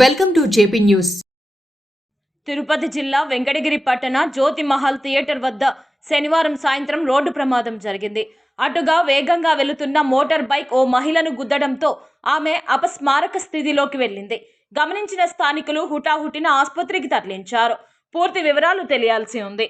Welcome to JP news. Tirupati జిల్లా వెంకటగిరి పట్టణ జ్యోతి Mahal theatre వద్ద శనివారం సాయంత్రం రోడ్డు ప్రమాదం జరిగింది. అటుగా వేగంగా వెళుతున్న మోటార్ బైక్ ఓ మహిళను గుద్దడంతో ఆమె అపస్మారక స్థితిలోకి వెళ్ళింది. గమనించిన స్థానికులు హుటాహుటిన ఆసుపత్రికి తరలించారు. పూర్తి వివరాలు తెలియాల్సి ఉంది.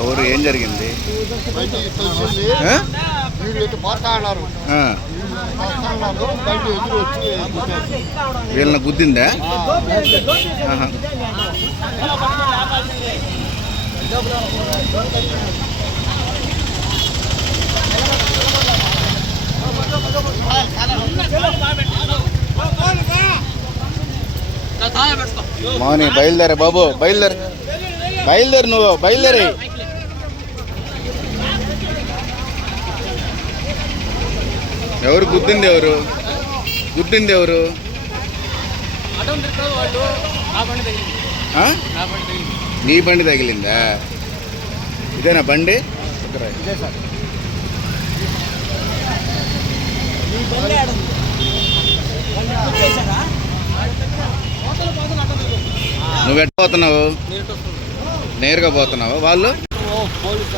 ఎవరు ఏం జరిగింది? వీళ్ళని గుద్దిందా? మౌని బయలుదేరే బాబు, బయలుదేరు నువ్వు బయలుదేరి. ఎవరు గుద్దింది? ఎవరు నీ బండి తగిలిందా? ఇదేనా బండి? నువ్వు ఎట్లా పోతున్నావు? నేరుగా పోతున్నావు? వాళ్ళు పోలీసు